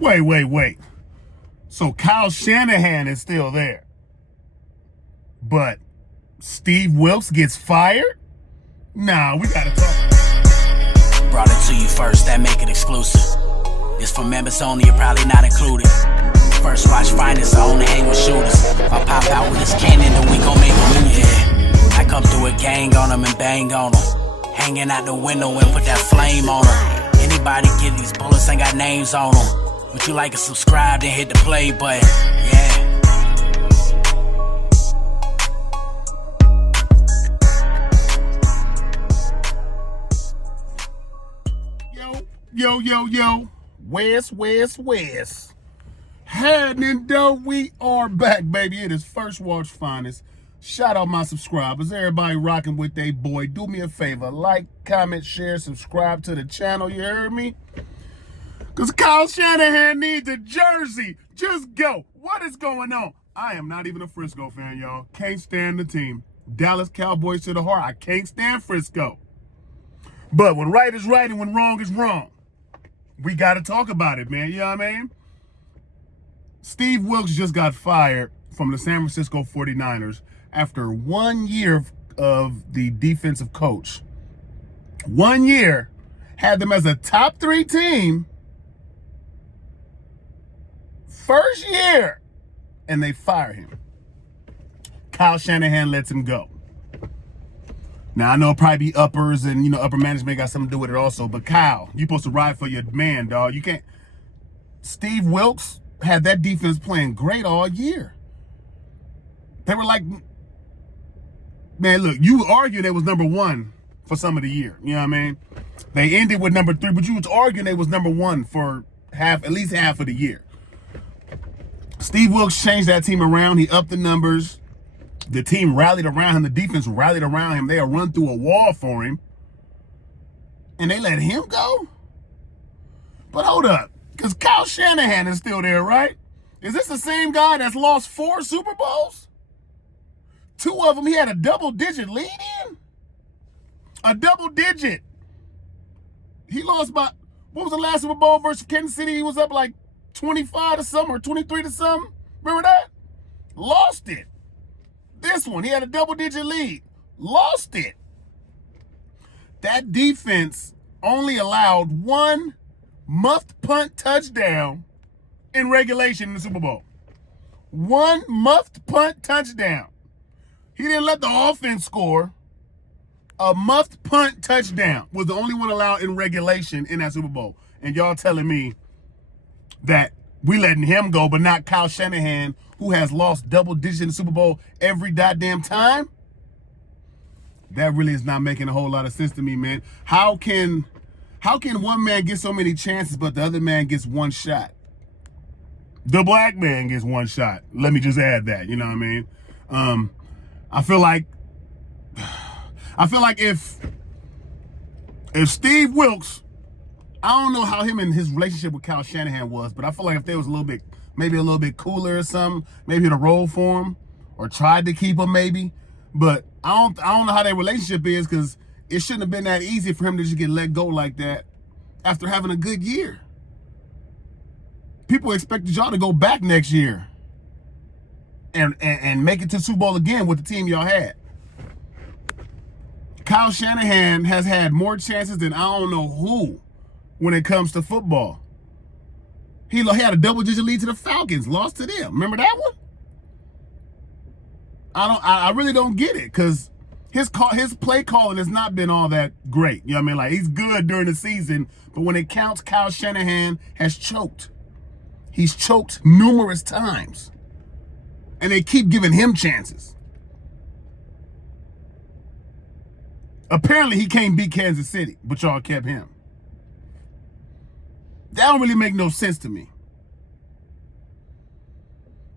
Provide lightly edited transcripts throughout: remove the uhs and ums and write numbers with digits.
Wait. So Kyle Shanahan is still there, but Steve Wilks gets fired? Nah, we gotta talk. Brought it to you first, that make it exclusive. It's for members only, you're probably not included. First watch finest, I only hang with shooters. If I pop out with this cannon, then we gon' make a movie. Yeah. I come through a gang on them and bang on them. Hanging out the window and put that flame on them. Anybody get these bullets ain't got names on them. Would you like to subscribe, then hit the play button? Yeah. Yo. West. Happening though, we are back, baby. It is First Watch Finest. Shout out my subscribers. Everybody rocking with they boy. Do me a favor. Like, comment, share, subscribe to the channel. You heard me? Because Kyle Shanahan needs a jersey. Just go. What is going on? I am not even a Frisco fan, y'all. Can't stand the team. Dallas Cowboys to the heart. I can't stand Frisco. But when right is right and when wrong is wrong, we got to talk about it, man. You know what I mean? Steve Wilks just got fired from the San Francisco 49ers after 1 year of the defensive coach. 1 year, had them as a top 3 team. First year, and they fire him. Kyle Shanahan lets him go. Now, I know it'll probably be uppers and, upper management got something to do with it also, but Kyle, you're supposed to ride for your man, dog. You can't. Steve Wilks had that defense playing great all year. They were like, man, look, you argued they was number 1 for some of the year. You know what I mean? They ended with number 3, but you was arguing they was number 1 for at least half of the year. Steve Wilks changed that team around. He upped the numbers. The team rallied around him. The defense rallied around him. They'll run through a wall for him. And they let him go? But hold up. Because Kyle Shanahan is still there, right? Is this the same guy that's lost 4 Super Bowls? 2 of them, he had a double-digit lead in? A double-digit. He lost by, what was the last Super Bowl versus Kansas City? He was up like 25 to something or 23 to something. Remember that? Lost it. This one, he had a double-digit lead. Lost it. That defense only allowed 1 muffed punt touchdown in regulation in the Super Bowl. 1 muffed punt touchdown. He didn't let the offense score. A muffed punt touchdown was the only one allowed in regulation in that Super Bowl. And y'all telling me that we letting him go, but not Kyle Shanahan, who has lost double digits in the Super Bowl every goddamn time? That really is not making a whole lot of sense to me, man. How can one man get so many chances, but the other man gets 1 shot? The black man gets 1 shot. Let me just add that, you know what I mean? I feel like if Steve Wilks, I don't know how him and his relationship with Kyle Shanahan was, but I feel like if they was maybe a little bit cooler or something, maybe he'd have rolled for him or tried to keep him maybe. But I don't know how their relationship is, because it shouldn't have been that easy for him to just get let go like that after having a good year. People expected y'all to go back next year and make it to the Super Bowl again with the team y'all had. Kyle Shanahan has had more chances than I don't know who when it comes to football. He had a double-digit lead to the Falcons, lost to them. Remember that one? I really don't get it, because his play calling has not been all that great. You know what I mean? Like, he's good during the season, but when it counts, Kyle Shanahan has choked. He's choked numerous times. And they keep giving him chances. Apparently, he can't beat Kansas City, but y'all kept him. That don't really make no sense to me.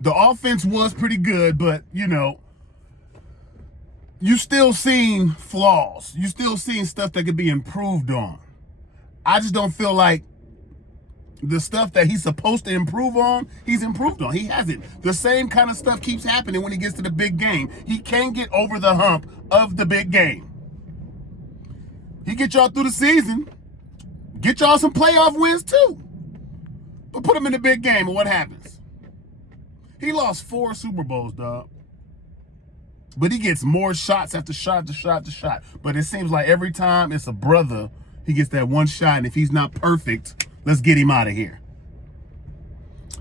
The offense was pretty good, but, you still seen flaws. You still seen stuff that could be improved on. I just don't feel like the stuff that he's supposed to improve on, he's improved on. He hasn't. The same kind of stuff keeps happening when he gets to the big game. He can't get over the hump of the big game. He get y'all through the season, get y'all some playoff wins too. But put him in the big game, and what happens? He lost 4 Super Bowls, dog. But he gets more shots after shot after shot after shot. But it seems like every time it's a brother, he gets that one shot, and if he's not perfect, let's get him out of here.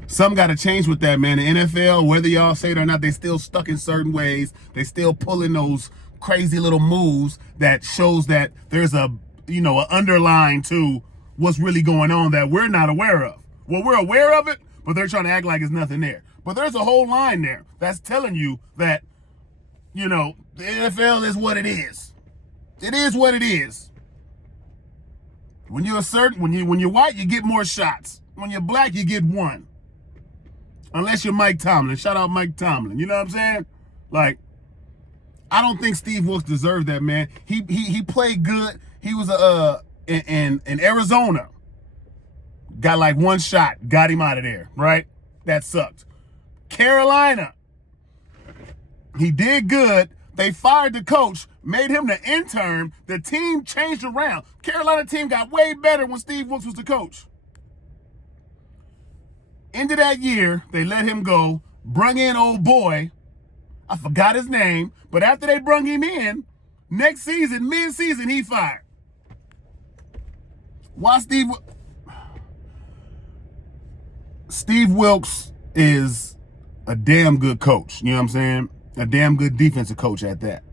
Some got to change with that, man. The NFL, whether y'all say it or not, they still stuck in certain ways. They still pulling those crazy little moves that shows that there's a, an underline to what's really going on that we're not aware of. Well, we're aware of it, but they're trying to act like it's nothing there. But there's a whole line there that's telling you that, the NFL is what it is. It is what it is. When you're when you're white, you get more shots. When you're black, you get 1. Unless you're Mike Tomlin. Shout out Mike Tomlin. You know what I'm saying? Like, I don't think Steve Wilks deserved that, man. He played good. He was in Arizona. Got like 1 shot. Got him out of there, right? That sucked. Carolina. He did good. They fired the coach, made him the intern. The team changed around. Carolina team got way better when Steve Wilks was the coach. End of that year, they let him go, brung in old boy. I forgot his name, but after they brung him in, next season, mid-season, he fired. Why Steve Wilks is a damn good coach. You know what I'm saying? A damn good defensive coach at that.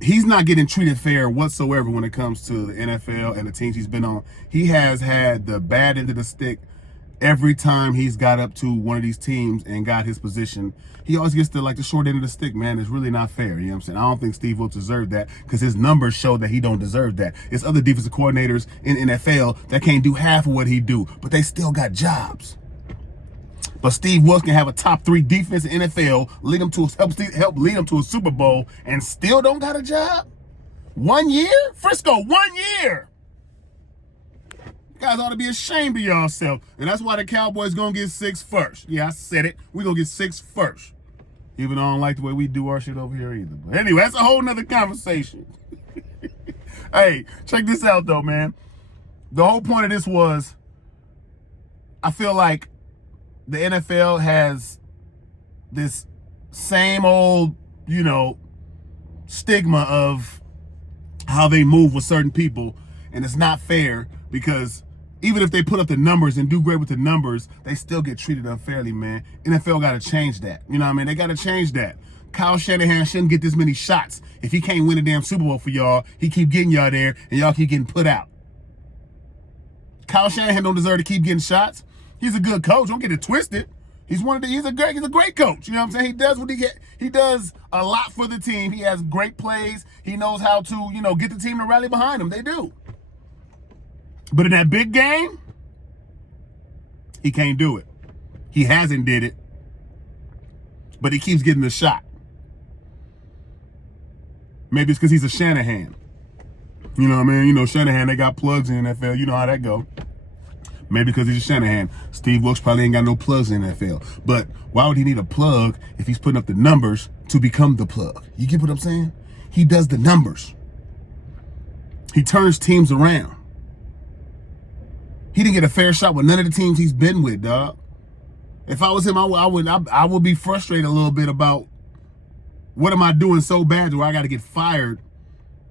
He's not getting treated fair whatsoever when it comes to the NFL and the teams he's been on. He has had the bad end of the stick every time he's got up to one of these teams and got his position. He always gets the short end of the stick, man. It's really not fair. You know what I'm saying? I don't think Steve Wilks deserved that because his numbers show that he don't deserve that. It's other defensive coordinators in NFL that can't do half of what he do, but they still got jobs. But Steve Wilks can have a top 3 defense in NFL, help lead him to a Super Bowl, and still don't got a job? 1 year? Frisco, 1 year. You guys ought to be ashamed of yourself. And that's why the Cowboys gonna get 6 first. Yeah, I said it. We're gonna get 6 first. Even though I don't like the way we do our shit over here either. But anyway, that's a whole nother conversation. Hey, check this out though, man. The whole point of this was, I feel like the NFL has this same old, stigma of how they move with certain people. And it's not fair because even if they put up the numbers and do great with the numbers, they still get treated unfairly, man. NFL got to change that. You know what I mean? They got to change that. Kyle Shanahan shouldn't get this many shots. If he can't win a damn Super Bowl for y'all, he keep getting y'all there and y'all keep getting put out. Kyle Shanahan don't deserve to keep getting shots. He's a good coach. Don't get it twisted. He's a great coach. You know what I'm saying? He does what he does a lot for the team. He has great plays. He knows how to, get the team to rally behind him. They do. But in that big game, he can't do it. He hasn't did it. But he keeps getting the shot. Maybe it's because he's a Shanahan. You know what I mean? Shanahan, they got plugs in the NFL. You know how that go. Maybe because he's a Shanahan. Steve Wilks probably ain't got no plugs in the NFL. But why would he need a plug if he's putting up the numbers to become the plug? You get what I'm saying? He does the numbers. He turns teams around. He didn't get a fair shot with none of the teams he's been with, dog. If I was him, I would be frustrated a little bit about what am I doing so bad where I got to get fired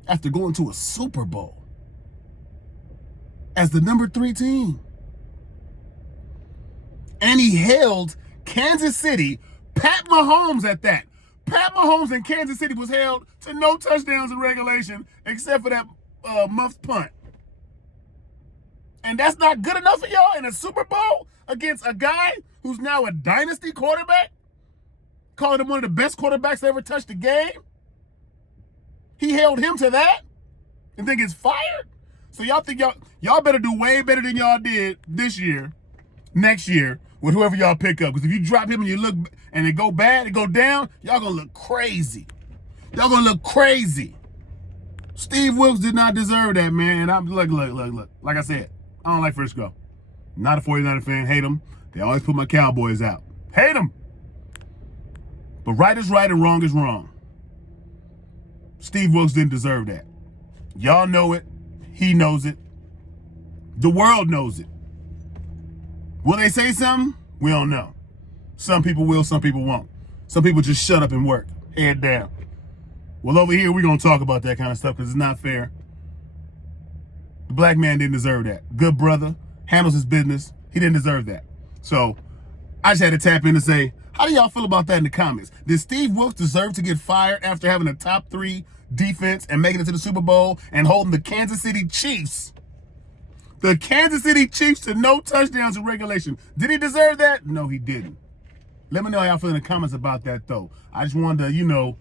after going to a Super Bowl as the number 3 team. And he held Kansas City, Pat Mahomes at that. Pat Mahomes in Kansas City was held to no touchdowns in regulation except for that muffed punt. And that's not good enough for y'all in a Super Bowl against a guy who's now a dynasty quarterback? Calling him one of the best quarterbacks that ever touched the game? He held him to that and then gets fired? So y'all think y'all better do way better than y'all did this year, next year, with whoever y'all pick up. Because if you drop him and you look and it go bad, it go down, y'all gonna look crazy. Y'all gonna look crazy. Steve Wilks did not deserve that, man. And I'm look. Like I said, I don't like Frisco. Not a 49er fan. Hate them. They always put my Cowboys out. Hate them. But right is right and wrong is wrong. Steve Wilks didn't deserve that. Y'all know it. He knows it. The world knows it. Will they say something? We don't know. Some people will, some people won't. Some people just shut up and work, head down. Well, over here, we're going to talk about that kind of stuff because it's not fair. The black man didn't deserve that. Good brother, handles his business. He didn't deserve that. So I just had to tap in and say, how do y'all feel about that in the comments? Did Steve Wilks deserve to get fired after having a top 3 defense and making it to the Super Bowl and holding the Kansas City Chiefs to no touchdowns in regulation? Did he deserve that? No, he didn't. Let me know how y'all feel in the comments about that, though. I just wanted to,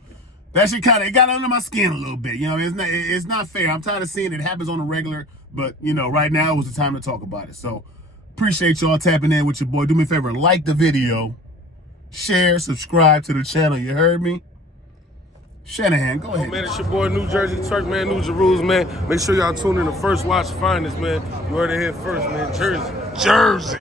that shit it got under my skin a little bit. It's not fair. I'm tired of seeing it happens on a regular, but, right now was the time to talk about it. So, appreciate y'all tapping in with your boy. Do me a favor, like the video, share, subscribe to the channel. You heard me? Shanahan, go ahead. Man, it's your boy, New Jersey Turk, man, New Jerusalem, man. Make sure y'all tune in to First Watch Finest, man. You heard it here first, man. Jersey.